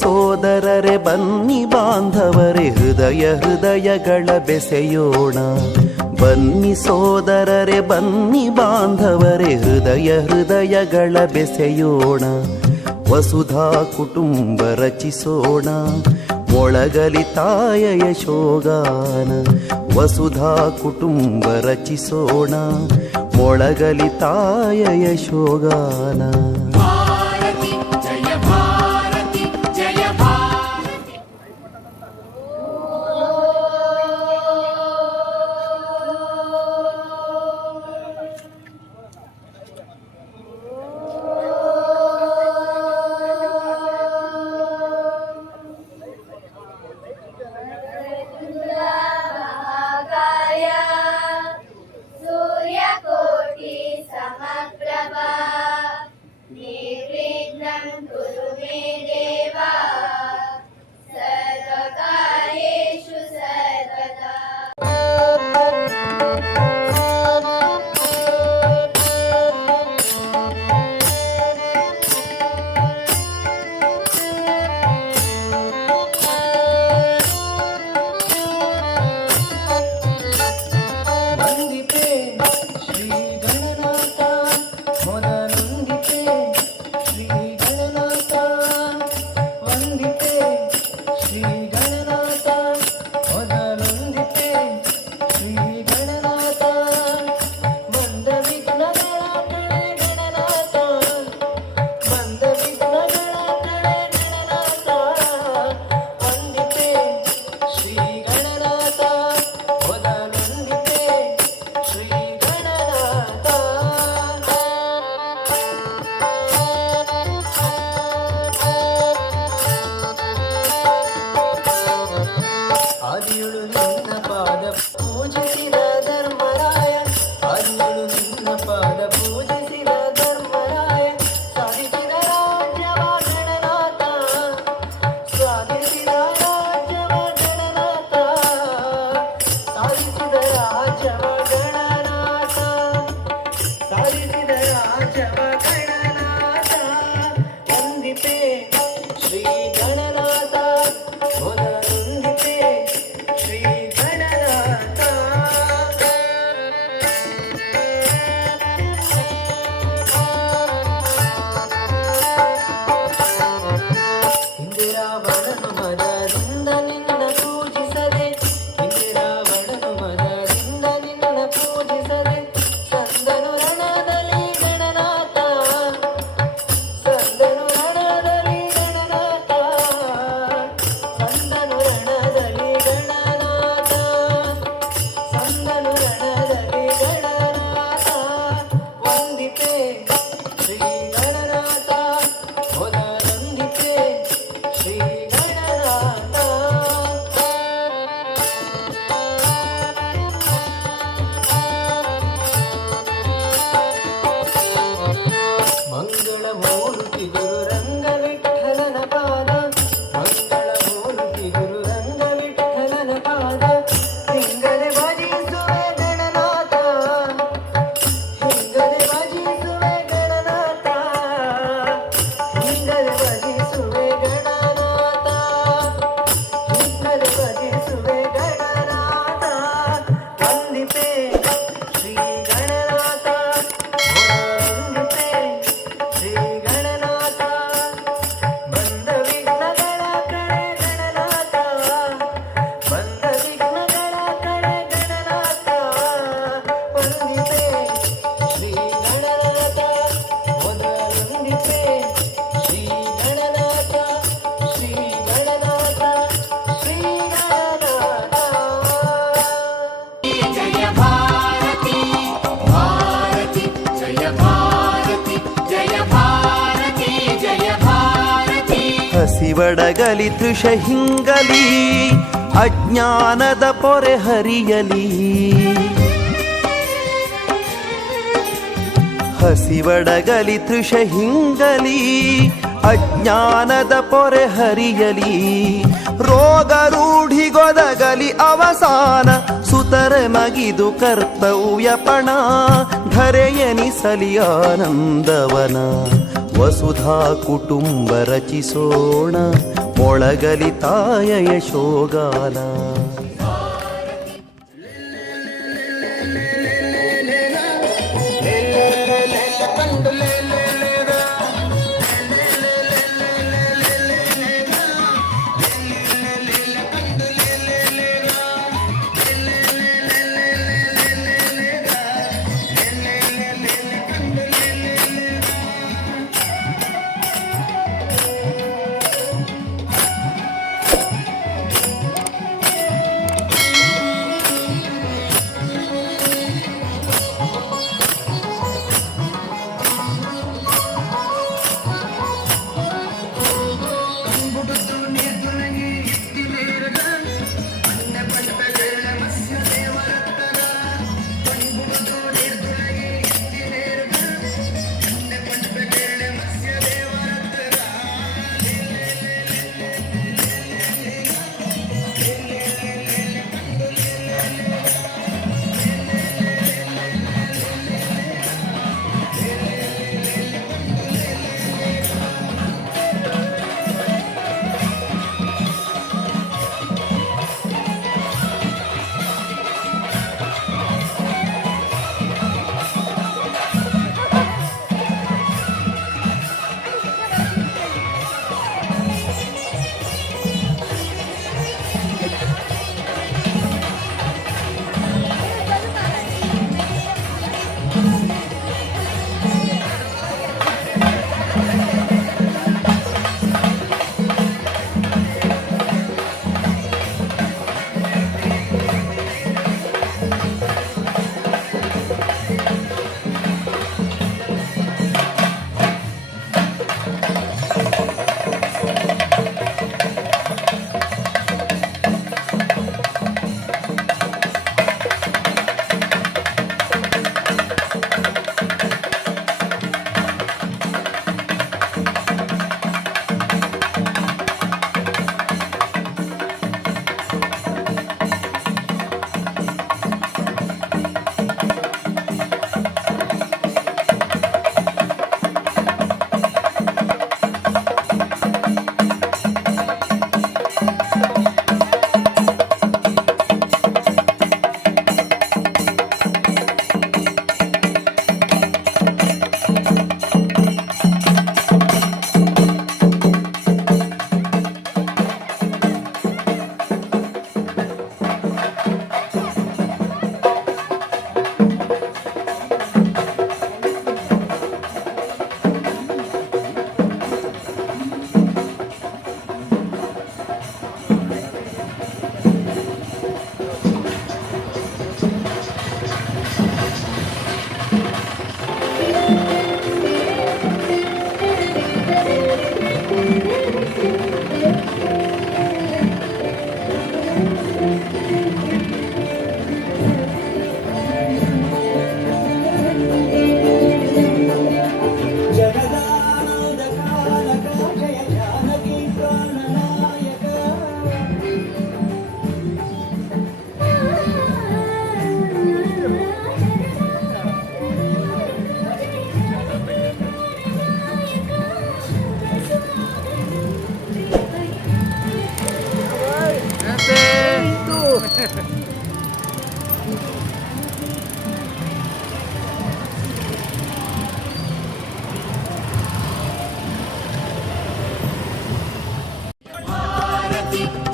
ಸೋದರರೆ ಬನ್ನಿ ಬಾಂಧವರೇ ಹೃದಯ ಹೃದಯಗಳ ಬೆಸೆಯೋಣ. ಬನ್ನಿ ಸೋದರರೆ ಬನ್ನಿ ಬಾಂಧವರೇ ಹೃದಯ ಹೃದಯಗಳ ಬೆಸೆಯೋಣ. ವಸುಧಾ ಕುಟುಂಬ ರಚಿಸೋಣ ಮೊಳಗಲಿ ತಾಯ ಯಶೋಗಾನ. ವಸುಧಾ ಕುಟುಂಬ ರಚಿಸೋಣ ಮೊಳಗಲಿ ತಾಯ ಯಶೋಗಾನ. ಹಸಿವಡಗಲಿ ತೃಷ ಹಿಂಗಲಿ ಅಜ್ಞಾನದ ಪೊರೆ ಹರಿಯಲಿ. ಹಸಿವಡಗಲಿ ತೃಷ ಹಿಂಗಲಿ ಅಜ್ಞಾನದ ಪೊರೆ ಹರಿಯಲಿ. ರೋಗ ರೂಢಿಗೊದಗಲಿ ಅವಸಾನ ಸುತರೆ ಮಗಿದು ಕರ್ತವ್ಯಪಣ ಧರೆಯನಿಸಲಿ ಆನಂದವನ. ವಸುಧಾ ಕುಟುಂಬ ರಚಿಸೋಣ ಮೊಳಗಲಿ ತಾಯ ಯಶೋಗಾನ.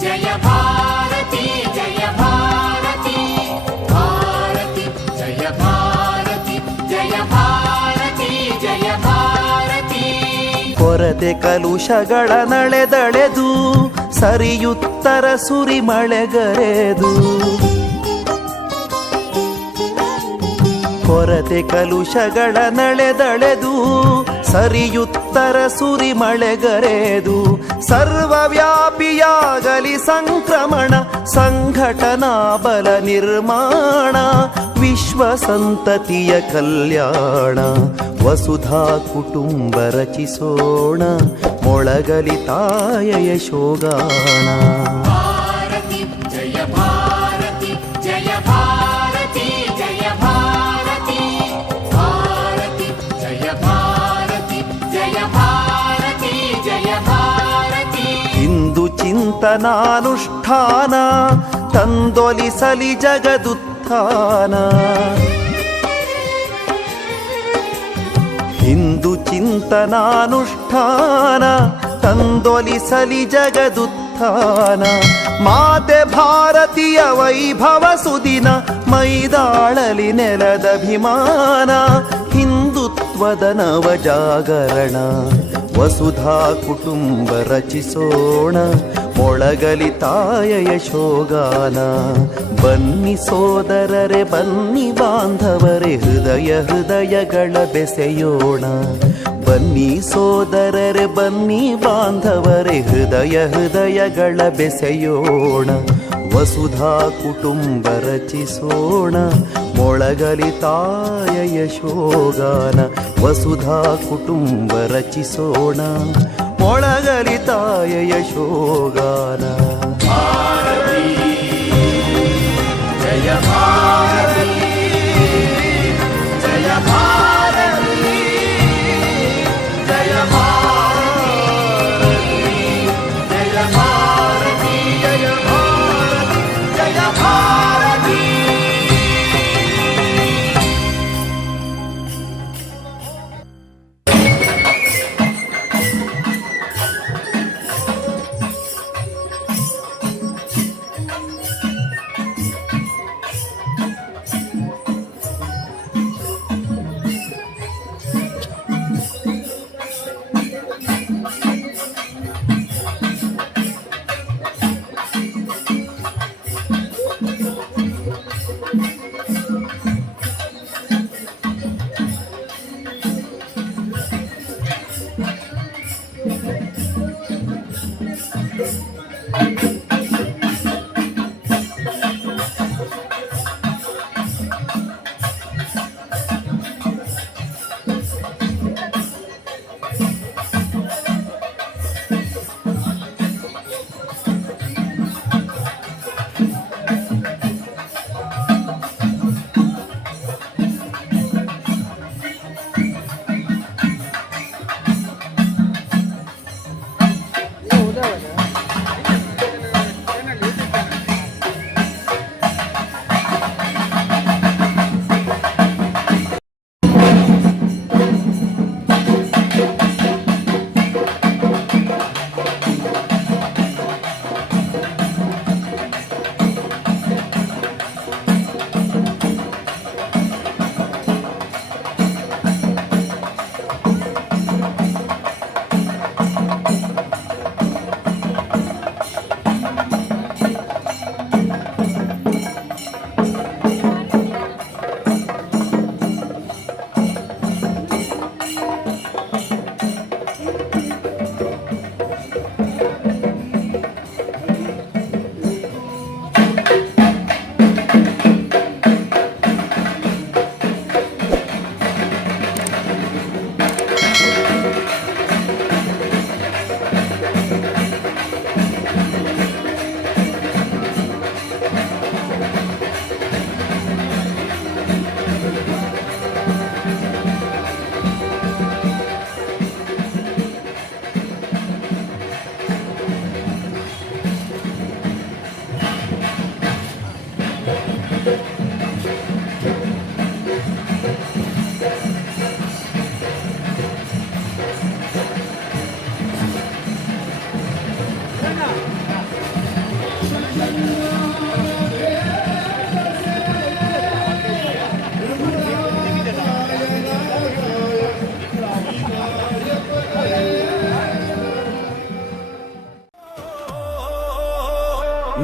ಜಯ ಭಾರತಿ ಜಯ ಭಾರತಿ ಭಾರತಿ ಜಯ ಭಾರತಿ ಜಯ ಭಾರತಿ ಜಯ ಭಾರತಿ. ಕೊರತೆ ಕಲುಷಗಳ ನಳೆದಳೆದು ಸರಿಯುತ್ತರ ಸುರಿ ಮಳೆಗರೆದು ಕೊರತೆ ಕಲುಷಗಳ ನಳೆದಳೆದು ಸರಿಯುತ್ತರ ಸುರಿ ಮಳೆಗರೆದು ಸರ್ವವ್ಯಾಪಿಯಾಗಲಿ ಸಂಕ್ರಮಣ ಸಂಘಟನಾ ಬಲ ನಿರ್ಮಾಣ ವಿಶ್ವ ಸಂತತಿಯ ಕಲ್ಯಾಣ ವಸುಧಾ ಕುಟುಂಬ ರಚಿಸೋಣ ಮೊಳಗಲಿ ತಾಯ ಯಶೋಗಾನ. ಭಾರತಿ ಜಯ ಭಾರತಿ ಜಯ ಭಾರತಿ ಜಯ ಭಾರತಿ ಭಾರತಿ ಜಯ ಭಾರತಿ ಜಯ ಭಾರತಿ ಜಯ ಭಾರತಿ. ಇಂದು ಚಿಂತನಾನುಷ್ಠಾನ ತಂದೊಲಿಸಲಿ ಜಗದುತ್ಥಾನ. ಹಿಂದೂ ಚಿಂತನಾನುಷ್ಠಾನ ತಂದೊಲಿಸಲಿ ಜಗದುತ್ಥಾನ. ಮಾತೆ ಭಾರತೀಯ ವೈಭವ ಸುದಿನ ಮೈದಾಳಲಿ ನೆಲದಭಿಮಾನ. ಹಿಂದುತ್ವದ ನವ ಜಾಗರಣ ವಸುಧಾ ಕುಟುಂಬ ರಚಿಸೋಣ. ಮೊಳಗಲಿ ತಾಯ ಯಶೋಗಾನ. ಬನ್ನಿ ಸೋದರರೆ ಬನ್ನಿ ಬಾಂಧವರೇ ಹೃದಯ ಹೃದಯಗಳ ಬೆಸೆಯೋಣ. ಬನ್ನಿ ಸೋದರರೆ ಬನ್ನಿ ಬಾಂಧವರೇ ಹೃದಯ ಹೃದಯಗಳ ಬೆಸೆಯೋಣ. ವಸುಧಾ ಕುಟುಂಬ ರಚಿಸೋಣ. ಮೊಳಗಲಿ ತಾಯ ಯಶೋಗಾನ. ವಸುಧಾ ಕುಟುಂಬ ರಚಿಸೋಣ. ಮೊಳಗಲಿ ತಾಯ ಯಶೋಗಾನ. ಜಯ ಭಾರತಿ ಜಯ ಭಾರತಿ ಜಯ ಭಾರತಿ ಜಯ ಭಾರತಿ ಜಯ ಭಾರತಿ ಜಯ ಭಾರತಿ.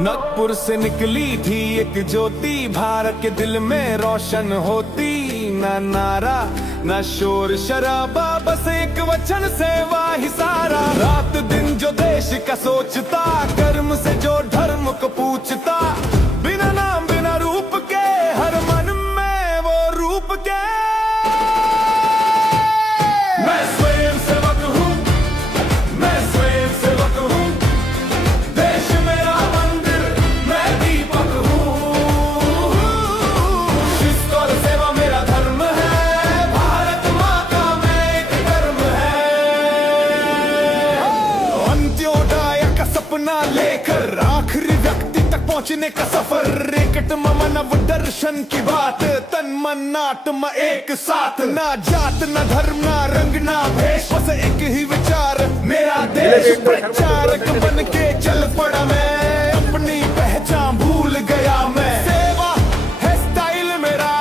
नागपुर से निकली थी एक ज्योति, भारत के दिल में रोशन होती। ना नारा ना शोर शराबा, बस एक वचन सेवा ही सारा। रात दिन जो देश का सोचता, कर्म से जो धर्म को पूछता। बिना नाम बिना रूप के, हर मन में वो रूप के। मैं स्वयं सेवक हूँ, मैं स्वयं सेवक हूँ। देश मेरा मंदिर, मैं दीपक हूँ। शिस्त और सेवा मेरा धर्म है, भारत माँ का मैं एक कर्म है। अंत्योदय का सपना लेकर सीखने का सफर एकट नव दर्शन की बात तन मन आत्मा एक साथ ना जात ना धर्म ना रंग ना भेष बस एक ही विचार मेरा देश प्रचारक बन के चल पड़ा मैं अपनी पहचान भूल गया मैं सेवा है स्टाइल मेरा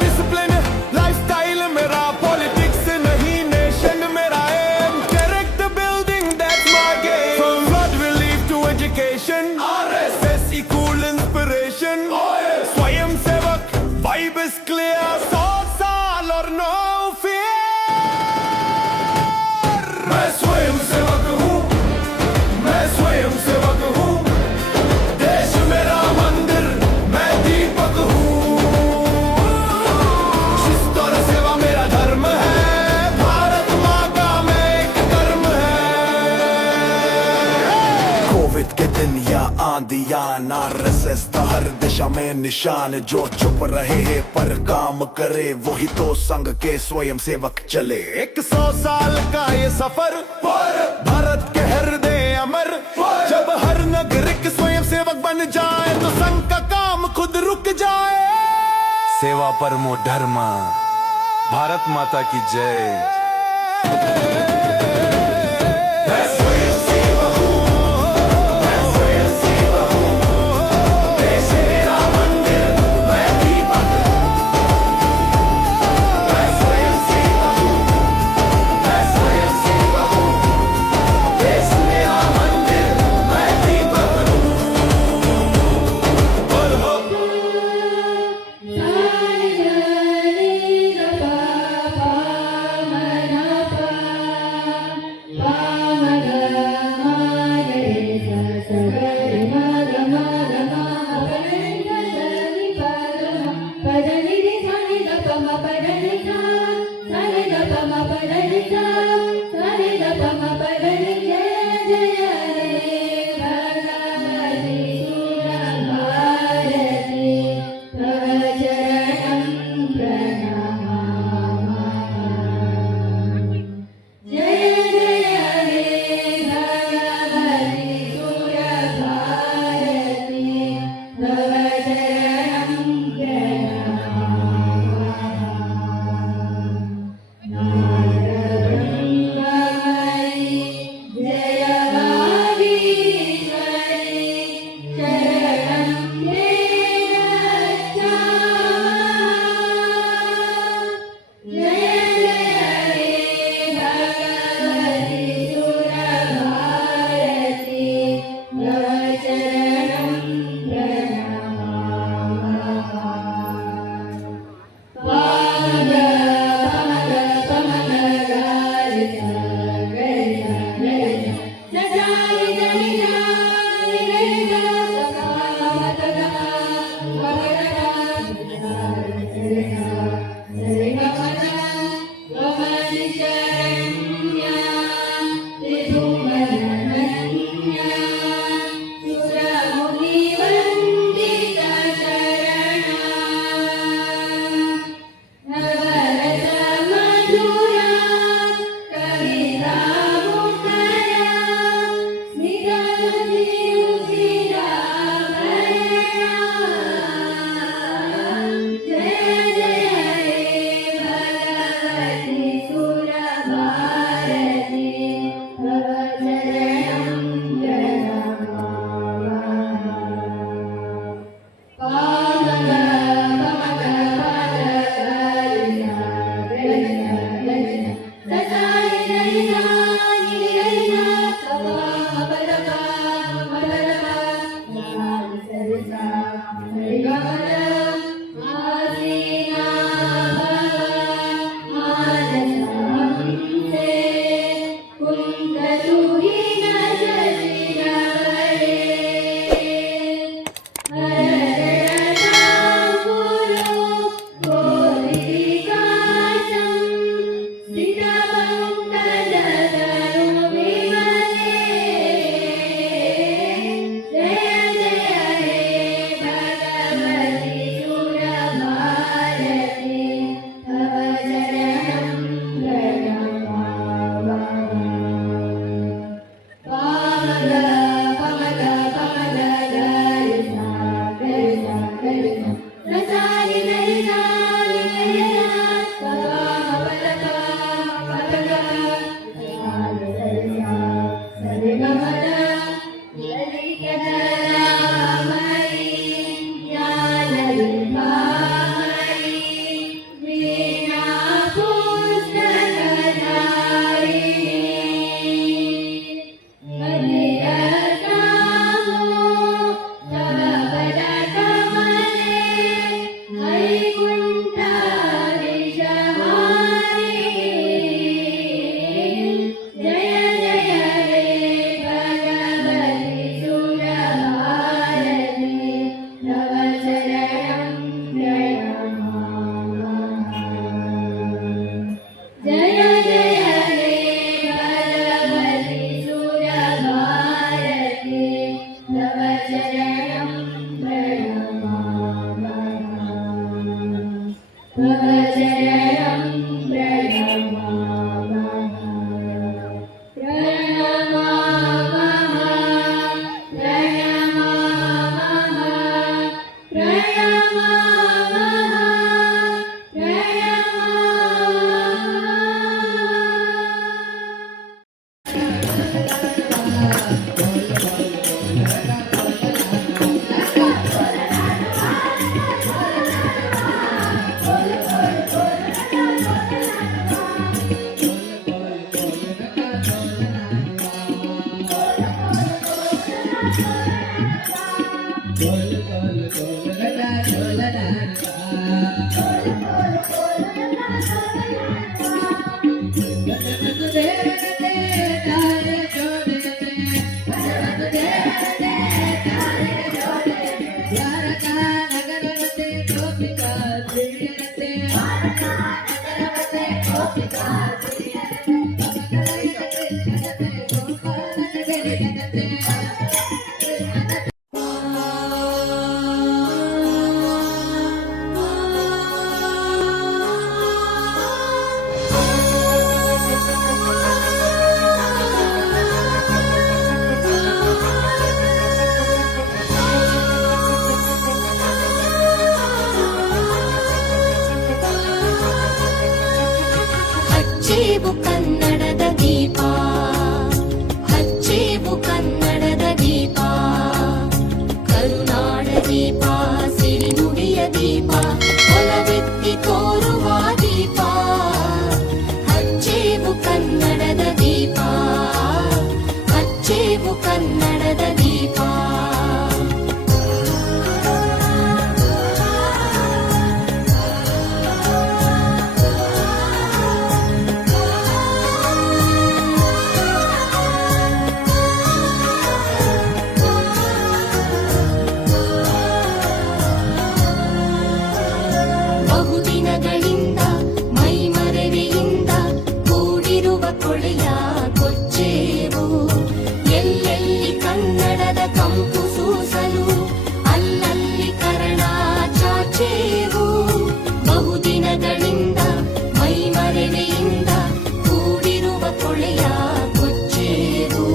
डिसिप्लिन लाइफस्टाइल मेरा पॉलिटिक्स नहीं नेशन मेरा aim direct building that's my game from flood relief to education RSS equal inspiration स्वयं सेवक vibe is clear 100 साल और no fear मैं स्वयं सेवक हूँ मैं स्वयं सेवक हूँ देश मेरा मंदिर मैं दीपक हूँ शिस्त और सेवा मेरा धर्म है भारत माँ का मैं एक कर्म है कोविड के दिन या आंधियान RSS था हर दिशा में निशान जो चुप रहे पर काम करे वही तो संघ के स्वयं सेवक चले 100 साल का ये सफर भारत के हृदय अमर जब हर नागरिक स्वयं सेवक बन जाए तो संघ का काम खुद रुक जाए सेवा परमो धर्म भारत माता की जय सहचरणं प्रणमामः प्रणमामः प्रणमामः प्रणमामः ಹಚ್ಚೇವು ಕನ್ನಡದ ದೀಪ ಹಚ್ಚೇವು ಕನ್ನಡದ ದೀಪ ಕರುನಾಡ ದೀಪ ಸಿರಿನುಡಿಯ ದೀಪ ಒಲವೆತ್ತಿ ತೋರುವ ದೀಪ ಹಚ್ಚೇವು ಕನ್ನಡದ ದೀಪ ಹಚ್ಚೇವು ಕನ್ನಡದ ದೀಪ ಬಹುದಿನಗಳಿಂದ ಮೈಮರೆವಿಯಿಂದ ಕೂಡಿರುವ ಕೊಳೆಯ ಕೊಚ್ಚೇವು ಎಲ್ಲೆಲ್ಲಿ ಕನ್ನಡದ ಕಂಪು ಸೂಸಲು ಅಲ್ಲಲ್ಲಿ ಕರಣ ಚಾಚೇವು ಬಹುದಿನಗಳಿಂದ ಮೈಮರೆವಿಯಿಂದ ಕೂಡಿರುವ ಕೊಳೆಯ ಕೊಚ್ಚೇವು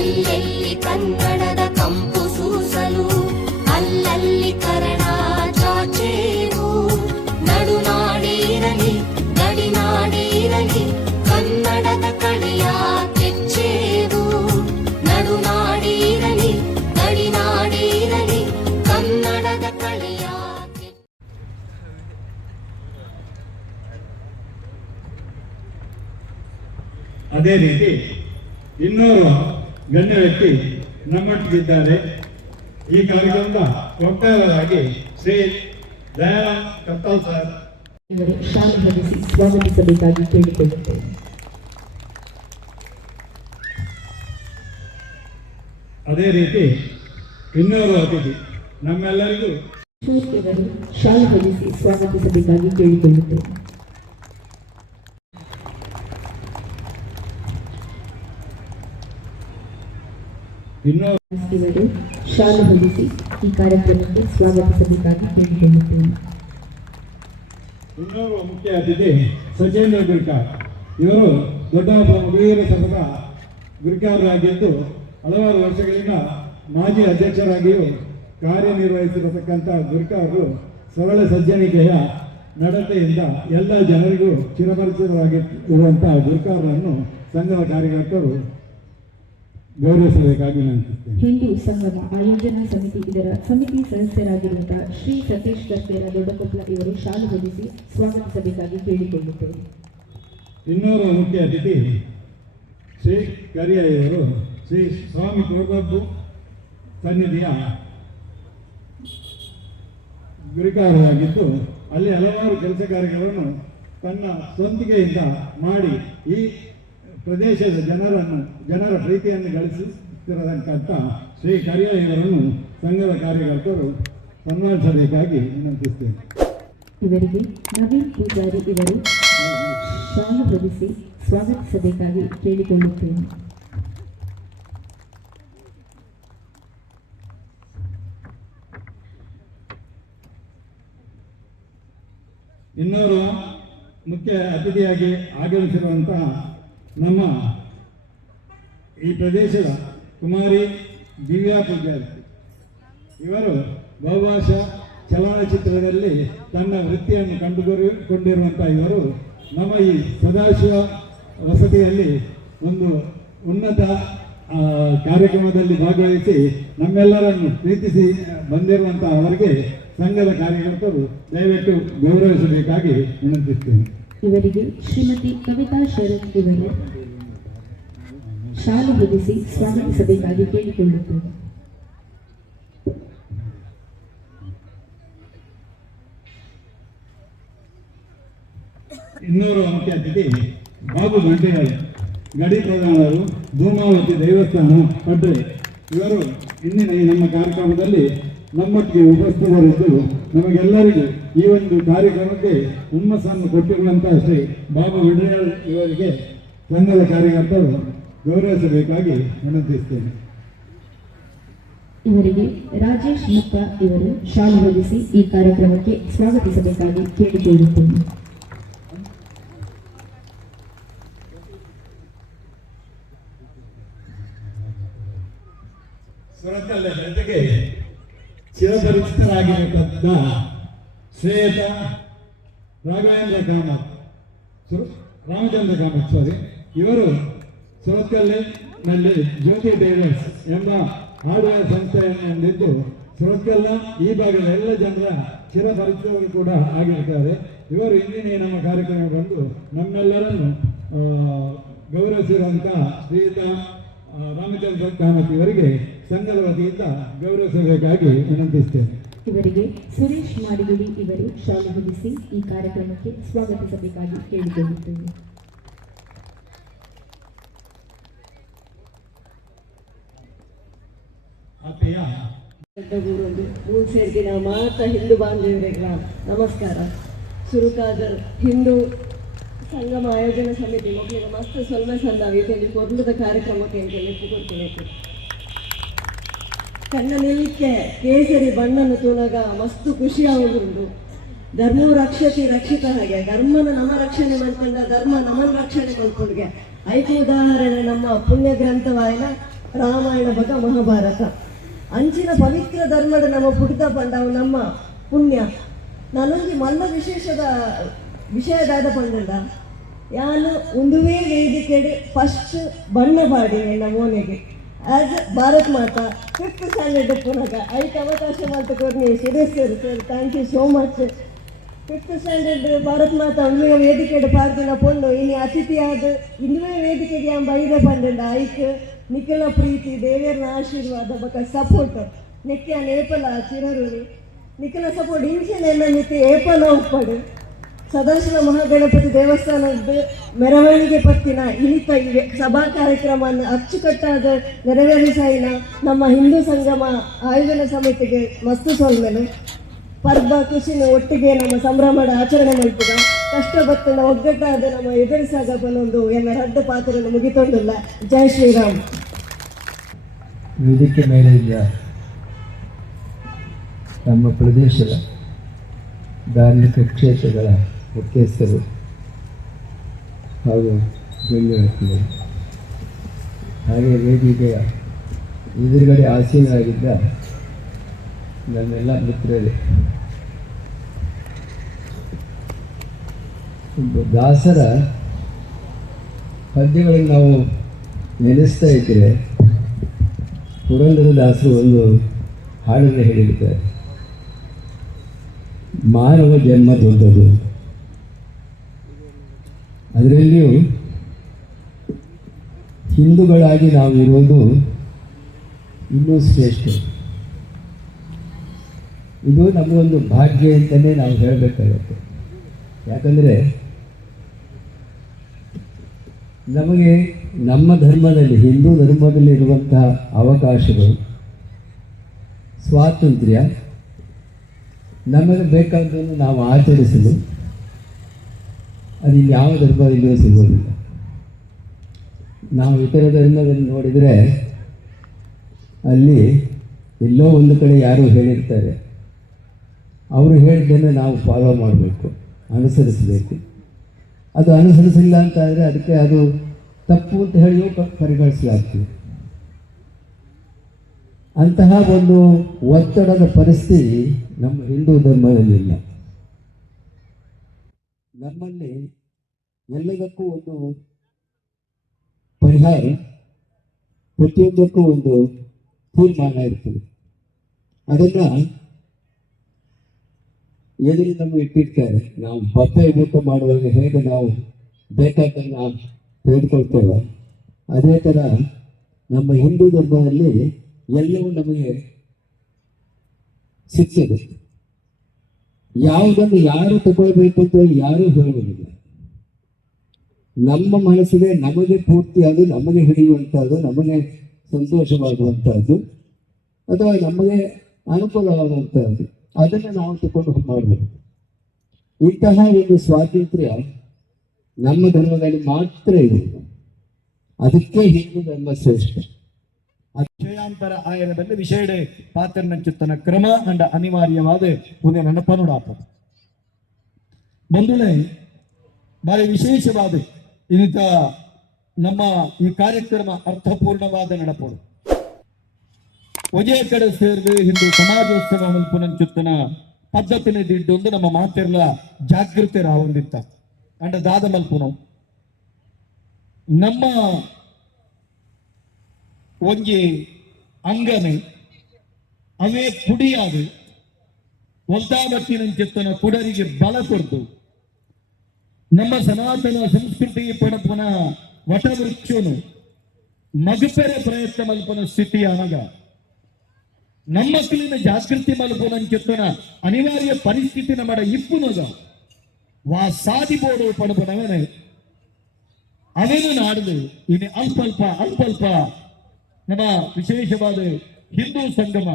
ಎಲ್ಲೆಲ್ಲಿ ಕನ್ನಡದ ಕಂಪು ಸೂಸಲು ಅಲ್ಲಲ್ಲಿ ಕರಣ ಚಾಚೇವು ನಡುನಾಡಿರಲಿ ಗಡಿನಾಡಿರಲಿ ಕನ್ನಡದ ಕಡೆಯ ಕೆಚ್ಚೇವು ನಡುನಾಡಿರಲಿ ಗಡಿನಾಡಿರಲಿ ಕನ್ನಡದ ಕಡೆಯ ಅದೇ ರೀತಿ ಇನ್ನೋರ್ವ ಗಣ್ಯ ವ್ಯಕ್ತಿ ನಮ್ಮೊಟ್ಟಿಗಿದ್ದಾರೆ. ಈ ಕಾರ್ಯಕ್ರಮದ ಒಟ್ಟಾರೆಯಾಗಿ ಶ್ರೀ ದಯಾನಂದ್ ಕತ್ತಲ್ ಸರ್ ಇವರು ಶಾಲೆ ಹೊರಡಿಸಿ ಸ್ವಾಗತಿಸಬೇಕಾಗಿ ಕೇಳಿಕೊಳ್ಳುತ್ತೇವೆ. ಅದೇ ರೀತಿ ಇನ್ನೋರ್ವ ಅತಿಥಿ ನಮ್ಮೆಲ್ಲರಿಗೂ ಇವರು ಶಾಲೆ ಹೊರಡಿಸಿ ಸ್ವಾಗತಿಸಬೇಕಾಗಿ ಕೇಳಿಕೊಳ್ಳುತ್ತೇವೆ. ಇನ್ನೋರ್ವ ಇವರು ಶಾಲೆ ಹೊರಡಿಸಿ ಈ ಕಾರ್ಯಕ್ರಮಕ್ಕೆ ಸ್ವಾಗತಿಸಬೇಕಾಗಿ ಕೇಳಿಕೊಳ್ಳುತ್ತೇವೆ. ಇನ್ನೋರ್ವ ಮುಖ್ಯ ಅತಿಥಿ ಸಚೇಂದ್ರ ಗುರ್ಕಾರ್. ಇವರು ದೊಡ್ಡಬಳ್ಳಾಪುರ ಮಗುವೀರ ಸಂಘದ ಗುರ್ಕಾರರಾಗಿದ್ದು ಹಲವಾರು ವರ್ಷಗಳಿಂದ ಮಾಜಿ ಅಧ್ಯಕ್ಷರಾಗಿಯೂ ಕಾರ್ಯನಿರ್ವಹಿಸಿರತಕ್ಕಂಥ ಗುರ್ಕಾರರು ಸರಳ ಸಜ್ಜನಿಕೆಯ ನಡತೆಯಿಂದ ಎಲ್ಲ ಜನರಿಗೂ ಚಿರಪರಿಚಿತರಾಗಿರುವಂತಹ ಗುರ್ಕಾರರನ್ನು ಸಂಘದ ಕಾರ್ಯಕರ್ತರು ಗೌರವಿಸಬೇಕಾಗಿ ವಿನಂತಿಸುತ್ತೇನೆ. ಹಿಂದೂ ಸಂಗಮ ಆಯೋಜನಾ ಸಮಿತಿ ಇದರ ಸಮಿತಿ ಸದಸ್ಯರಾಗಿರುವಂತಹ ಶ್ರೀ ಸತೀಶ್ ಕರ್ಕೇರ ದೊಡ್ಡಕೊಪ್ಪಲ ಇವರು ಶಾಲೆ ಹೊರಡಿಸಿ ಸ್ವಾಗತಿಸಬೇಕಾಗಿ ಕೇಳಿಕೊಳ್ಳುತ್ತೇವೆ. ಇನ್ನೋರ್ವ ಮುಖ್ಯ ಅತಿಥಿ ಶ್ರೀ ಕರಿಯ ಇವರು ಶ್ರೀ ಸ್ವಾಮಿ ಕೋರ್ಬಬ್ಬು ಸನ್ನಿಧಿಯ ಗುರಿಕಾರರಾಗಿದ್ದು ಅಲ್ಲಿ ಹಲವಾರು ಕೆಲಸ ಕಾರ್ಯಗಳನ್ನು ತನ್ನ ಸ್ವಂತಿಕೆಯಿಂದ ಮಾಡಿ ಈ ಪ್ರದೇಶದ ಜನರ ಪ್ರೀತಿಯನ್ನು ಗಳಿಸುತ್ತಿರತಕ್ಕಂಥ ಶ್ರೀ ಕರಿಯ ಇವರನ್ನು ಸಂಘದ ಕಾರ್ಯಕರ್ತರು ಸನ್ಮಾನಿಸಬೇಕಾಗಿ ವಿನಂತಿಸ್ತೇನೆ. ಇವರಿಗೆ ನವೀನ್ ಪೂಜಾರಿ ಇವರು ಶಾಲು ಹೊದಿಸಿ ಸ್ವಾಗತಿಸಬೇಕಾಗಿ ಕೇಳಿಕೊಳ್ಳುತ್ತೇನೆ. ಇನ್ನೋರ್ವ ಮುಖ್ಯ ಅತಿಥಿಯಾಗಿ ಆಗಮಿಸಿರುವಂತಹ ನಮ್ಮ ಈ ಪ್ರದೇಶದ ಕುಮಾರಿ ದಿವ್ಯಾ ಪೂಜಾರಿ. ಇವರು ಬಹುಭಾಷಾ ಚಲನಚಿತ್ರದಲ್ಲಿ ತನ್ನ ವೃತ್ತಿಯನ್ನು ಕಂಡುಕೊಂಡಿರುವಂಥ ಇವರು ನಮ್ಮ ಈ ಸದಾಶಿವ ವಸತಿಯಲ್ಲಿ ಒಂದು ಉನ್ನತ ಕಾರ್ಯಕ್ರಮದಲ್ಲಿ ಭಾಗವಹಿಸಿ ನಮ್ಮೆಲ್ಲರನ್ನು ಪ್ರೀತಿಸಿ ಬಂದಿರುವಂಥ ಅವರಿಗೆ ಸಂಘದ ಕಾರ್ಯಕರ್ತರು ದಯವಿಟ್ಟು ಗೌರವಿಸಬೇಕಾಗಿ ವಿನಂತಿಸ್ತೇನೆ. ಇವರಿಗೆ ಶ್ರೀಮತಿ ಕವಿತಾ ಶರತ್ ಇವರು ಶಾಲು ಹೊದಿಸಿ ಸ್ವಾಗತಿಸಬೇಕಾಗಿ ಕೇಳಿಕೊಳ್ಳುತ್ತೇವೆ. ಇನ್ನೂರು ಮುಖ್ಯ ಅತಿಥಿ ಬಾಬು ಗಂಟೆಗಳು, ಗಡಿ ಪ್ರಧಾನರು, ಧೂಮಾವತಿ ದೇವಸ್ಥಾನ ಪಡ್ರೆ. ಇವರು ಇಂದಿನ ಈ ನಮ್ಮ ಕಾರ್ಯಕ್ರಮದಲ್ಲಿ ನಮ್ಮೊಟ್ಟಿಗೆ ಉಪಸ್ಥಿತರಿದ್ದು ನಮಗೆಲ್ಲರಿಗೂ ಈ ಒಂದು ಕಾರ್ಯಕ್ರಮಕ್ಕೆ ಹುಮ್ಮಸ್ಸನ್ನು ಕೊಟ್ಟಿರುವಂತಹ ಶ್ರೀ ಬಾಬು ಗಂಟೆಗಳು ಇವರಿಗೆ ಸಂಘದ ಕಾರ್ಯಕರ್ತರು ಗೌರವಿಸಬೇಕಾಗಿ ವಿನಂತಿಸ್ತೇನೆ. ಇವರಿಗೆ ರಾಜೇಶ್ ಮುಕ್ಕ ಇವರು ಶಾಲು ಹೊದಿಸಿ ಈ ಕಾರ್ಯಕ್ರಮಕ್ಕೆ ಸ್ವಾಗತಿಸಬೇಕಾಗಿ ಕೇಳಿಕೊಳ್ಳುತ್ತೇನೆ. ಸುರತಲ್ಲ ಜೊತೆಗೆ ಚಿರಪರಿಚಿತರಾಗಿರತಕ್ಕ ಶ್ರೇಯತ ರಾಘವೇಂದ್ರ ಕಾಮತ್, ರಾಮಚಂದ್ರ ಕಾಮತ್ ಸಾರಿ, ಇವರು ಸುರತ್ಕಲ್ಲಿನಲ್ಲಿ ಜ್ಯೋತಿ ಟೈಲರ್ಸ್ ಎಂಬ ಹಾರ್ಡ್ವೇರ್ ಸಂಸ್ಥೆಯನ್ನು ಹೊಂದಿದ್ದು ಸುರತ್ಕಲ್ಲ ಈ ಭಾಗದ ಎಲ್ಲ ಜನರ ಚಿರಪರಿಚಿತರು ಕೂಡ ಆಗಿರ್ತಾರೆ. ಇವರು ಇಂದಿನ ನಮ್ಮ ಕಾರ್ಯಕ್ರಮ ಬಂದು ನಮ್ಮೆಲ್ಲರನ್ನು ಗೌರವಿಸಿರುವಂಥ ಶ್ರೀಯುತ ರಾಮಚಂದ್ರ ಕಾಮತ್ ಇವರಿಗೆ ಸಂಘದ ವತಿಯಿಂದ ಗೌರವಿಸಬೇಕಾಗಿ ವಿನಂತಿಸ್ತೇನೆ. ಇವರಿಗೆ ಸುರೇಶ್ ಮಾಡಿಗುಡಿ ಇವರು ಶಾಲು ಹೊದಿಸಿ ಈ ಕಾರ್ಯಕ್ರಮಕ್ಕೆ ಸ್ವಾಗತಿಸಬೇಕಾಗಿ ಕೇಳಿಕೊಳ್ಳುತ್ತೇವೆ. ಮೂರು ಸೇರಿನ ಮಾತ ಹಿಂದೂ ಬಾಂಧವರಿಗಳ ನಮಸ್ಕಾರ. ಸುರುಕಾದರ್ ಹಿಂದೂ ಸಂಗಮ ಆಯೋಜನಾ ಸಮಿತಿ ಮಕ್ಕಳಿಗೆ ಮಸ್ತ್ ಸೊಲ್ಮೆ ಸಂದಾವಿ ಕೊರ್ಲದ ಕಾರ್ಯಕ್ರಮಕ್ಕೆ ಕೊಡ್ತೀನಿ. ಕನ್ನ ನಿಲ್ಕೆ ಕೇಸರಿ ಬಣ್ಣನು ತೂನಗ ಮಸ್ತು ಖುಷಿ ಆಗುದುಂಟು. ಧರ್ಮವು ರಕ್ಷತಿ ರಕ್ಷಿತ ಹಾಗೆ ಧರ್ಮನ ನಮ್ಮ ರಕ್ಷಣೆ ಮಾಡ್ಕೊಂಡ ಧರ್ಮ ನಮ್ಮನ್ನು ರಕ್ಷಣೆ ಮಾಡ್ಕೊಂಡ್ಗೆ ಐದು ಉದಾಹರಣೆ ನಮ್ಮ ಪುಣ್ಯ ಗ್ರಂಥವಾಯಿನ ರಾಮಾಯಣ ಭಗ ಮಹಾಭಾರತ ಅಂಚಿನ ಪವಿತ್ರ ಧರ್ಮದ ನಮ್ಮ ಪುಟ್ಟ ಪಂಡವು ನಮ್ಮ ಪುಣ್ಯ. ನಾನೊಂದು ಮಲ್ಲ ವಿಷಯದಾದ ಪಂಡ ಯಾನು ಒಂದುವೇ ವೇದಿಕೆಡೆ ಫಸ್ಟ್ ಬಣ್ಣ ಪಾಡಿ ನನ್ನ ಮೋನೆಗೆ ಆಸ್ ಭಾರತ್ ಮಾತಾ 5th ಸ್ಟ್ಯಾಂಡರ್ಡ್ ಪುನಗ ಐದು ಅವಕಾಶ ಮಾತು ಕೊರ್ನಿ Suresh sir thank you so much. 5th standard Bharat Mata ಒಂದುವೇ ವೇದಿಕೆಡೆ ಪಾರ್ದಿನ ಪೊಂಡು ಇನ್ನು ಅತಿಥಿಯಾದ ಇನ್ನುವೇ ವೇದಿಕೆಗೆ ಎಂಬ ಐದೇ ಪಂಡ ಐಕ್ ನಿಖಿಲ ಪ್ರೀತಿ ದೇವೇರ್ನ ಆಶೀರ್ವಾದ ಬಕ ಸಪೋರ್ಟ್ ನೆಕ್ಕಿಯ ನೇಪಲ ಚಿರರುಳಿ ನಿಖಿಲ ಸಪೋರ್ಟ್ ಹಿಂಸೆನ ಮಿತಿ ಏಪಲ ಉಪ್ಪಡು ಸದಾಶಿವ ಮಹಾಗಣಪತಿ ದೇವಸ್ಥಾನದ ಮೆರವಣಿಗೆ ಪತ್ತಿನ ಇಳಿತ ಇವೆ ಸಭಾ ಕಾರ್ಯಕ್ರಮವನ್ನು ಅಚ್ಚುಕಟ್ಟಾದ ನೆರವೇರಿಸಾಯಿನ ನಮ್ಮ ಹಿಂದೂ ಸಂಗಮ ಆಯೋಜನಾ ಸಮಿತಿಗೆ ಮಸ್ತು ಸೋಲ್ಮೆನು ಪರ್ಬ ಖುಷಿನ ಒಟ್ಟಿಗೆ ನಮ್ಮ ಸಂಭ್ರಮದ ಆಚರಣೆ ಮಾಡ್ತದ ಕಷ್ಟಪಟ್ಟಿನ ಒಗ್ಗಟ್ಟಾದ ನಮ್ಮ ಎದುರಿಸಾಗ ಬಂದೊಂದು ಎಲ್ಲ ರದ್ದು ಪಾತ್ರವನ್ನು ಮುಗಿತೊಂದಿಲ್ಲ. ಜೈ ಶ್ರೀರಾಮ್. ವೇದಿಕೆ ಮೇಲೆ ಇಲ್ಲ ನಮ್ಮ ಪ್ರದೇಶದ ಧಾರ್ಮಿಕ ಕ್ಷೇತ್ರಗಳ ಮುಖ್ಯಸ್ಥರು ಹಾಗೂ ಗಣ್ಯರು, ಹಾಗೆ ವೇದಿಕೆಯ ಎದುರುಗಡೆ ಆಸೀನರಾಗಿದ್ದ ನನ್ನೆಲ್ಲ ಮಿತ್ರರೇ, ದಾಸರ ಪದ್ಯಗಳನ್ನು ನಾವು ನೆನೆಸ್ತಾ ಇದ್ದರೆ ಪುರಂದರದಾಸರು ಒಂದು ಹಾಡನ್ನು ಹೇಳಿರ್ತಾರೆ, ಮಾನವ ಜನ್ಮ ದೊಡ್ಡದು. ಅದರಲ್ಲಿಯೂ ಹಿಂದೂಗಳಾಗಿ ನಾವು ಇರುವುದು ಇನ್ನೂ ಶ್ರೇಷ್ಠ. ಇದು ನಮಗೊಂದು ಭಾಗ್ಯ ಅಂತಲೇ ನಾವು ಹೇಳಬೇಕಾಗತ್ತೆ. ಯಾಕಂದರೆ ನಮಗೆ ನಮ್ಮ ಧರ್ಮದಲ್ಲಿ, ಹಿಂದೂ ಧರ್ಮದಲ್ಲಿ ಇರುವಂತಹ ಅವಕಾಶಗಳು, ಸ್ವಾತಂತ್ರ್ಯ, ನಮಗೆ ಬೇಕಾದ್ದನ್ನು ನಾವು ಆಚರಿಸಲು ಅದು ಯಾವ ಧರ್ಮದಲ್ಲಿಯೂ ಸಿಗೋದಿಲ್ಲ. ನಾವು ಇತರ ಧರ್ಮದಲ್ಲಿ ನೋಡಿದರೆ ಅಲ್ಲಿ ಎಲ್ಲೋ ಒಂದು ಕಡೆ ಯಾರೋ ಹೇಳಿರ್ತಾರೆ, ಅವರು ಹೇಳಿದ್ದನ್ನು ನಾವು ಫಾಲೋ ಮಾಡಬೇಕು. ಅನುಸರಿಸಬೇಕು. ಅದು ಅನುಸರಿಸಿಲ್ಲ ಅಂತ ಆದರೆ ಅದಕ್ಕೆ ಅದು ತಪ್ಪು ಅಂತ ಹೇಳಿಯೂ ಪರಿಗಣಿಸಲಾಗ್ತದೆ. ಅಂತಹ ಒಂದು ಒತ್ತಡದ ಪರಿಸ್ಥಿತಿ ನಮ್ಮ ಹಿಂದೂ ಧರ್ಮದಲ್ಲಿ ಇಲ್ಲ. ನಮ್ಮಲ್ಲಿ ಎಲ್ಲದಕ್ಕೂ ಒಂದು ಪರಿಹಾರ, ಪ್ರತಿಯೊಂದಕ್ಕೂ ಒಂದು ತೀರ್ಮಾನ ಇರ್ತದೆ. ಅದನ್ನು ಎದುರು ನಮಗೆ ಇಟ್ಟಿರ್ತಾರೆ. ನಾವು ಬಫೆ ಊಟ ಮಾಡುವಾಗ ಹೇಗೆ ನಾವು ಬೇಕಾದನ್ನು ತೆಗೆದುಕೊಳ್ತೇವೆ, ಅದೇ ಥರ ನಮ್ಮ ಹಿಂದೂ ಧರ್ಮದಲ್ಲಿ ಎಲ್ಲವೂ ನಮಗೆ ಸಿಗ್ತದೆ. ಯಾವುದನ್ನು ಯಾರು ತಗೊಳ್ಬೇಕು ಅಂತ ಹೇಳಿ ಯಾರೂ ಹೇಳುವುದಿಲ್ಲ. ನಮ್ಮ ಮನಸ್ಸಿಗೆ ನಮಗೆ ಪೂರ್ತಿಯಾಗಿ ನಮಗೆ ಹಿಡಿಯುವಂಥದ್ದು, ನಮಗೆ ಸಂತೋಷವಾಗುವಂಥದ್ದು ಅಥವಾ ನಮಗೆ ಅನುಕೂಲವಾಗುವಂಥದ್ದು ಅದನ್ನು ನಾವು ತಗೊಂಡು ಮಾಡಬೇಕು. ಇಂತಹ ಒಂದು ಸ್ವಾತಂತ್ರ್ಯ ನಮ್ಮ ಧರ್ಮದಲ್ಲಿ ಮಾತ್ರ ಇದೆ. ಅದಕ್ಕೆ ಹಿಂದೂ ಧರ್ಮ ಶ್ರೇಷ್ಠ. ವಿಷಯಾಂತರ ಆಯನದಲ್ಲಿ ವಿಷಯಡೆ ಪಾತ್ರನ ಚಿತ್ತನ ಕ್ರಮ ಅಂಡ ಅನಿವಾರ್ಯವಾದ ಒಂದು ನೆನಪನುಡಾಪ ಬಂಧುಗಳೇ, ಬಾರಿ ವಿಶೇಷವಾದ ಇನ್ನಿತ ನಮ್ಮ ಈ ಕಾರ್ಯಕ್ರಮ ಅರ್ಥಪೂರ್ಣವಾದ ನಡಪಡು ಒಜೆ ಕಡೆ ಸೇರಿದು ಹಿಂದೂ ಸಮಾಜೋತ್ಸವ ಮಲ್ಪುನಂಚುತ್ತನ ಪದ್ಧತಿನ ದಿಡ್ಡೊಂದು ನಮ್ಮ ಮಾತೆರ್ಲ ಜಾಗೃತಿ ರಾವಂದಿತ್ತ ಅಂಡ ದಾದ ಮಲ್ಪುನ ನಮ್ಮ ಒಂಜಿ ಅಂಗನೆ ಅವೇ ಪುಡಿಯಾದು ಒಲ್ತಾಬತ್ತಿನಂಚೆತ್ತನ ಕುಡರಿಗೆ ಬಲ ಕೊಡ್ತು ನಮ್ಮ ಸನಾತನ ಸಂಸ್ಕೃತಿ ಪಡಪನ ವಟವೃಕ್ಷನು ಮಗುಪೆರೆ ಪ್ರಯತ್ನ ಮಲ್ಪನ ಸ್ಥಿತಿ ಅನಗ ನಮ್ಮ ಮಕ್ಕಳಿನ ಜಾಗೃತಿ ಮಲ್ಪನಂಚೆತ್ತನ ಅನಿವಾರ್ಯ ಪರಿಸ್ಥಿತಿ ನಮ್ಮಡ ಇಪ್ಪುನಗ ವಾ ಸಾಧಿಬೋಡು ಪಡಪನವನೇ ಅವೇನು ನಾಡಿದು ಇನ್ನು ಅಲ್ಪ ಅಲ್ಪ ನಮ್ಮ ವಿಶೇಷವಾದ ಹಿಂದೂ ಸಂಗಮ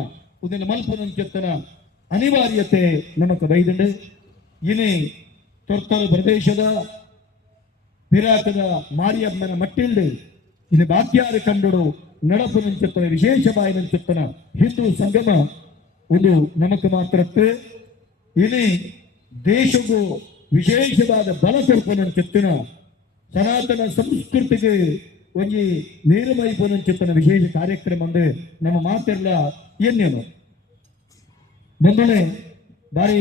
ಇದನ್ನು ಮಲ್ಪನಂಚೆತ್ತನ ಅನಿವಾರ್ಯತೆ ನಮಕ ಬೈದಂಡೆ ಇನಿ ತೊರ್ತಲ ಪ್ರದೇಶದ ಪಿರಾಕದ ಮಾರಿಯಮ್ಮನ ಮಟ್ಟಿಲ್ದೆ ಇನ್ನು ಬಾಕ್ಯಾರ ಕಂಡಡು ನಡಪನಂಚೆತ್ತನ ವಿಶೇಷವಾಯಿನಂಚೆತ್ತನ ಹಿಂದೂ ಸಂಗಮ ಒಂದು ನಮಕ ಮಾತ್ರಕ್ಕೆ ಇನಿ ದೇಶಗೂ ವಿಶೇಷವಾದ ಬಲ ಕೊಡ್ಪನಂಚೆತ್ತಿನ ಸನಾತನ ಸಂಸ್ಕೃತಿಗೆ ಒಂಜಿ ನೇರಮೈಪನಂಚೆತ್ತನ ವಿಶೇಷ ಕಾರ್ಯಕ್ರಮ ಅಂದ್ರೆ ನಮ್ಮ ಮಾತೆಲ್ಲ ಎನ್ನೇನು ಬಂಧುಗಳೇ, ಬಾರಿ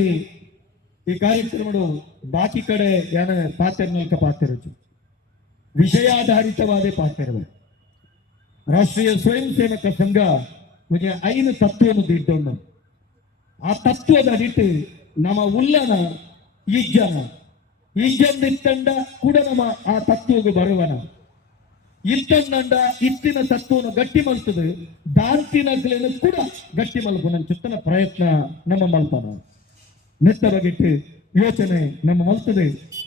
ಈ ಕಾರ್ಯಕ್ರಮಗಳು ಬಾಕಿ ಕಡೆ ಯಾನ ಪಾತ್ರನಲ್ಕ ಪಾತ್ರರು ವಿಷಯಾಧಾರಿತವಾದ ಪಾತ್ರರು. ರಾಷ್ಟ್ರೀಯ ಸ್ವಯಂ ಸೇವಕ ಸಂಘ ಒಂದು 5 ತತ್ವವನ್ನು ದಿಟ್ಟೊಂಡು ಆ ತತ್ವದ ಅಡಿಟ್ಟು ನಮ್ಮ ಉಲ್ಲನ ಈಜ್ಜಂದಿತ್ತಂಡ ಕೂಡ ನಮ್ಮ ಆ ತತ್ವಗೂ ಬರುವನ ಇತ್ತಂಡ ಇತ್ತಿನ ತತ್ವವನ್ನು ಗಟ್ಟಿ ಮಲ್ತದೆ ದಾಂತಿನಗಳನ್ನು ಕೂಡ ಗಟ್ಟಿ ಮಲ್ಪನ ಚಿತ್ತನ ಪ್ರಯತ್ನ ನಮ್ಮ ಮಲ್ಪನ ನೆತ್ತ ಬಗೆಟ್ಟು ಯೋಚನೆ ನಮ್ಮ ಮಲ್ತದೆ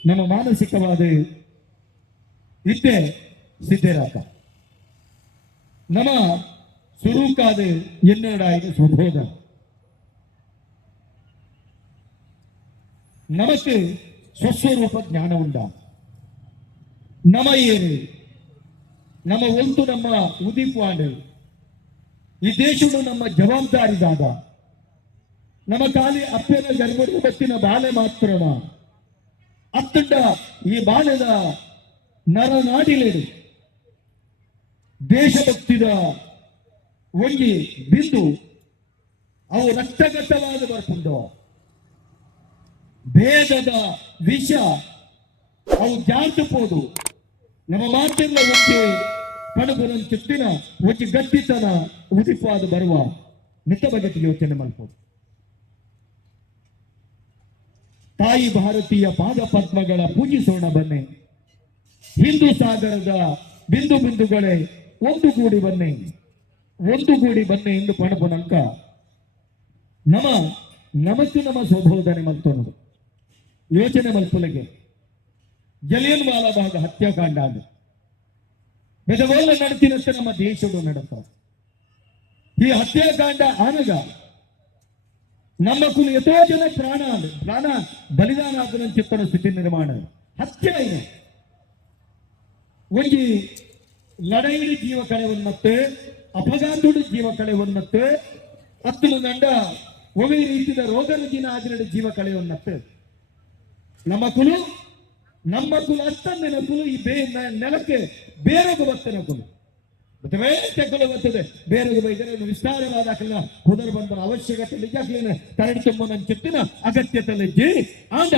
ನಮ್ಮ ಮಾನಸಿಕವಾದ ಇದ್ದೆ ಸಿದ್ಧರಾಕ ನಮ್ಮ ಸುರೂಕಾದ ಎನ್ನೆರಡಾಯಿನ ಸ್ವಬೋಧ ನಮಕ್ಕೆ ಸ್ವಸ್ವರೂಪ ಜ್ಞಾನ ಉಂಡ ನಮ ಏನು ನಮ್ಮ ಒಂದು ನಮ್ಮ ಉದಿಪಾಂಡೆ ಈ ದೇಶವು ನಮ್ಮ ಜವಾಬ್ದಾರಿದಾದ ನಮ್ಮ ಖಾಲಿ ಅಪ್ಪನ ಗರ್ಭದ ಬತ್ತಿನ ಬಾಲೆ ಮಾತ್ರನ ಅತ್ತಂಡ ಈ ಬಾಲೆದ ನರನಾಡಿಲೇಡು ದೇಶಭಕ್ತಿದ ಒಂಜಿ ಬಿಂದು ಅವು ರಕ್ತಗತವಾದ ಬರ್ಪುಂಡು ಭೇದದ ವಿಷ ಅವು ಜಾರ್ತುಪೋದು ನಮ್ಮ ಮಾತೆಲ್ಲ ಒಂದೇ ಪಡಬುರಂಚಿತ್ತಿನ ಒಂಜಿ ಗಟ್ಟಿತನ ಉದಿಪಾದ ಬರುವ ನಿತ ಬಗೆಟ್ ಯೋಚನೆ ಮಲ್ಪೋದು. ತಾಯಿ ಭಾರತೀಯ ಪಾದ ಪದ್ಮಗಳ ಪೂಜಿಸೋಣ ಬನ್ನಿ, ಹಿಂದೂ ಸಾಗರದ ಬಿಂದು ಬಿಂದುಗಳೇ ಒಂದುಗೂಡಿ ಬನ್ನಿ ಎಂದು ಪಣಪನಂಕ ನಮಸ್ಸು ನಮ್ಮ ಸ್ವಬೋಧನೆ ಮಲ್ತೋನದು ಯೋಚನೆ ಮಲ್ಪುಲಗೆ ಜಲಿಯನ್ ವಾಲಾಬಾಗ್ ಹತ್ಯಾಕಾಂಡ ಅದು ಬೆದಗೋಲ ನಡತಿನಂತೆ ನಮ್ಮ ದೇಶಗಳು ನಡತಾವ. ಈ ಹತ್ಯಾಕಾಂಡ ಆನಗ ನಮ್ಮ ಕುಲು ಎಷ್ಟೋ ಜನ ಪ್ರಾಣ ಬಲಿದಾನ ಆಗುವಂಚಿತ್ತನ ಸ್ಥಿತಿ ನಿರ್ಮಾಣ ಹತ್ಯೆ ಇದೆ. ಒಂಜಿ ಲಡೈಡಿ ಜೀವ ಕಳೆವನ್ನತ್ತೆ ಅಪಘಾತುಡು ಜೀವ ಕಳೆವನ್ನತ್ತೆ ಹತ್ತು ನಂಡ ಒವೇ ರೀತಿಯ ರೋಗ ರುಜಿನ ಆದಿರಡು ಜೀವ ಕಳೆವನ್ನತ್ತೆ ನಮ್ಮ ಕುಲು ಅಷ್ಟೊಂದಿನ ಕುಲು ಈ ನೆಲಕ್ಕೆ ಬೇರೆಗೆ ಬರ್ತನೆ ಕುಲು ಮತ್ತೆ ಕುಲು ಬರ್ತದೆ ಬೇರೆಗೆ ಇದನ್ನು ವಿಸ್ತಾರವಾದ ಹುದರ್ ಬಂದ ಅವಶ್ಯಕತೆ ನಿಜಾಗ್ಲೇನೆ ತರಡಿ ತುಂಬ ನನ್ನ ಚೆತ್ತಿನ ಅಗತ್ಯತೆ ಇಜ್ಜಿ ಆಂಡ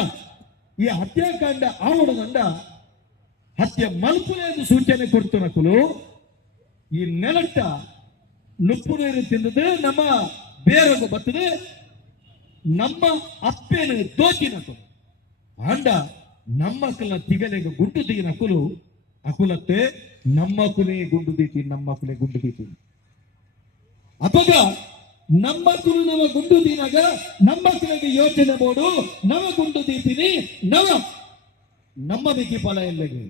ಈ ಹತ್ಯಾಕಾಂಡ ಆವಡದಂಡ ಹತ್ಯೆ ಮಲ್ಪುನೆ ಎಂದು ಸೂಚನೆ ಕೊಡ್ತು ನಕುಲು ಈ ನೆಲಟ್ಟ ನುಪ್ಪು ನೀರು ತಿಂದದು ನಮ್ಮ ಬೇರೆಗೆ ಬರ್ತದೆ ನಮ್ಮ ಅಪ್ಪೇನು ದೋಚಿನ ಕುಲು ಆಂಡ ನಮ್ಮ ಕುಲ ತಿಗಲೆಗೆ ಗುಂಡು ದಿಗಿನ ಕುಲು ಅಕುಲತ್ತೆ ನಮ್ಮ ಕುಲೆ ಗುಂಡು ದೀತಿ ನಮ್ಮ ಕುಲೆ ಗುಂಡು ದೀತಿ ಅಪಗ ನಮ್ಮ ಕುಲು ನವ ಗುಂಡು ದಿನಾಗ ನಮ್ಮ ಕುಲೆಗೆ ಯೋಚನೆ ಬೋಡು ನವ ಗುಂಡು ದೀತಿನಿ ನಮ್ಮ ಬಿಗಿ ಫಲ ಎಲ್ಲೆಗೆ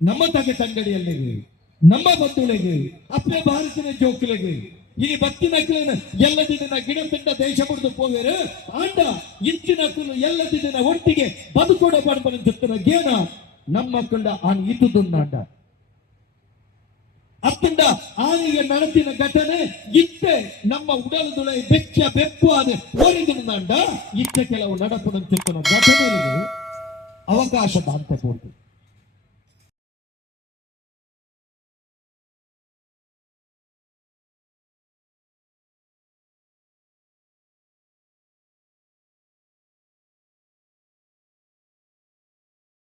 ನಮ್ಮ ತಗೆ ತಂಗಡಿಯಲ್ಲಿಗೆ ನಮ್ಮ ಬಂಧುಳಿಗೆ ಅಪ್ಪೆ ಭಾರತದ ಜೋಕಿಲೆಗೆ ಈ ಬತ್ತಿನ ಎಲ್ಲ ದಿನ ಗಿಡ ತಿಂಡ ದೇಶ ಬಿಡ್ದು ಹೋಗ್ಯಾರ ಆಂಡ ಇಂಚಿನ ಕುಲು ಎಲ್ಲ ದಿನ ಒಟ್ಟಿಗೆ ಬದುಕೋಡ ಪಡ್ಬನ ಜೊತ್ತಿನ ಗೇನ ನಮ್ಮ ಕೊಂಡ ಆನ್ ಇದ್ದುದುಂಡ ಅತ್ತಂಡ ಆನಿಗೆ ನಡೆಸಿನ ಘಟನೆ ಇತ್ತೆ ನಮ್ಮ ಉಡಲದುಳೆ ಬೆಚ್ಚ ಬೆಪ್ಪು ಆದ ಓಡಿದುಂಡ ಇತ್ತೆ ಕೆಲವು ನಡಪನ ಜೊತ್ತಿನ ಘಟನೆಗಳಿಗೆ ಅವಕಾಶ ಅಂತ ಕೊಡ್ತು